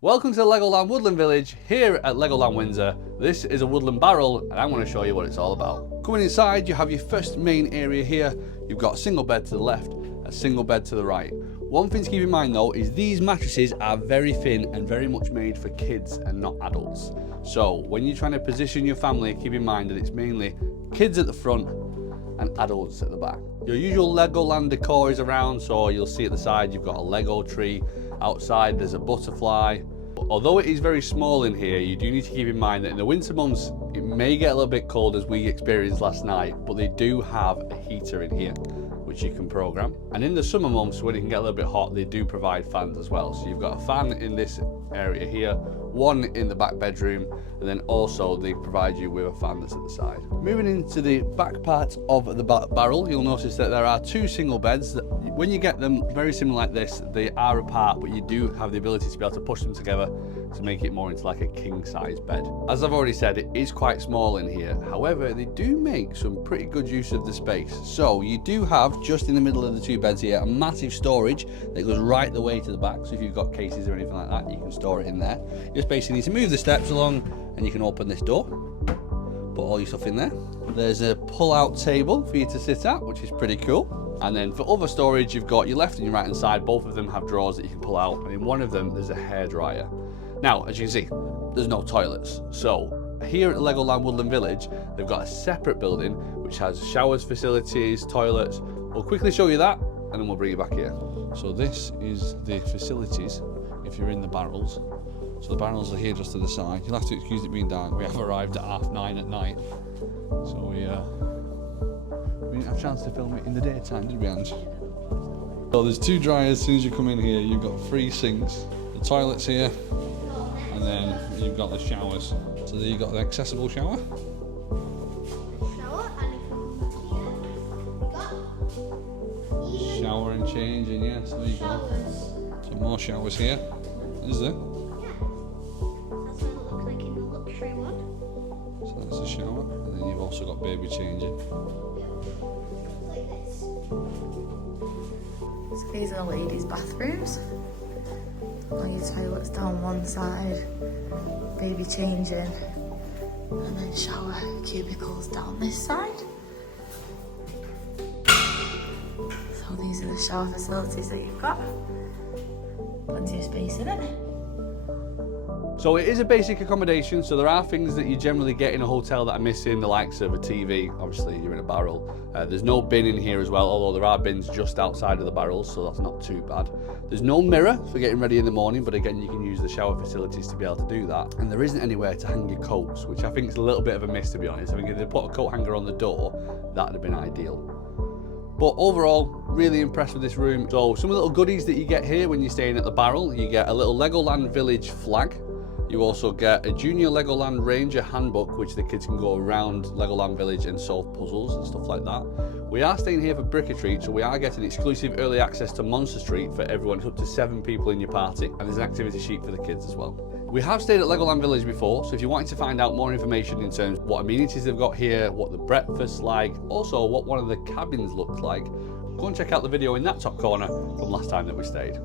Welcome to the Legoland Woodland Village here at Legoland Windsor. This is a Woodland Barrel and I'm going to show you what it's all about. Coming inside, you have your first main area here. You've got a single bed to the left, a single bed to the right. One thing to keep in mind though is these mattresses are very thin and very much made for kids and not adults. So when you're trying to position your family, keep in mind that it's mainly kids at the front and adults at the back. Your usual Legoland decor is around, so you'll see at the side you've got a Lego tree. Outside there's a butterfly. Although it is very small in here, you do need to keep in mind that in the winter months it may get a little bit cold as we experienced last night, but they do have a heater in here which you can program. And in the summer months when it can get a little bit hot, they do provide fans as well. So you've got a fan in this area here, one in the back bedroom, and then also they provide you with a fan that's at the side. Moving into the back part of the barrel, you'll notice that there are two single beds that when you get them very similar like this, they are apart, but you do have the ability to be able to push them together to make it more into like a king size bed. As I've already said, it is quite small in here. However, they do make some pretty good use of the space. So you do have, just in the middle of the two beds here, a massive storage that goes right the way to the back. So if you've got cases or anything like that, you can store it in there. You just basically need to move the steps along and you can open this door, put all your stuff in there. There's a pull-out table for you to sit at, which is pretty cool. And then for other storage, you've got your left and your right hand side. Both of them have drawers that you can pull out, and in one of them there's a hairdryer. Now, as you can see, there's no toilets. So here at Legoland Woodland Village, they've got a separate building which has showers, facilities, toilets. We'll quickly show you that and then we'll bring you back here. So this is the facilities if you're in the barrels. So the barrels are here just to the side. You'll have to excuse it being dark. We have arrived at 9:30 at night. So we didn't have a chance to film it in the daytime, did we, Ange? So there's two dryers. As soon as you come in here, you've got 3 sinks, the toilets here, and then you've got the showers. So there you've got the accessible shower. Shower and change, and yeah, so there you go. Some more showers here. Is there? So that's a shower, and then you've also got baby changing. So these are the ladies' bathrooms. All your toilets down one side, baby changing, and then shower cubicles down this side. So these are the shower facilities that you've got. Plenty of space in it. So it is a basic accommodation, so there are things that you generally get in a hotel that are missing, the likes of a TV. Obviously you're in a barrel. There's no bin in here as well, although there are bins just outside of the barrels, so that's not too bad. There's no mirror for getting ready in the morning, but again you can use the shower facilities to be able to do that. And there isn't anywhere to hang your coats, which I think is a little bit of a miss, to be honest. I think if they put a coat hanger on the door, that'd have been ideal. But overall, really impressed with this room. So some of the little goodies that you get here when you're staying at the barrel, you get a little Legoland Village flag. You also get a Junior Legoland Ranger handbook, which the kids can go around Legoland Village and solve puzzles and stuff like that. We are staying here for Brick or Treat, so we are getting exclusive early access to Monster Street for everyone. It's up to 7 people in your party, and there's an activity sheet for the kids as well. We have stayed at Legoland Village before, so if you wanted to find out more information in terms of what amenities they've got here, what the breakfast's like, also what one of the cabins looks like, go and check out the video in that top corner from last time that we stayed.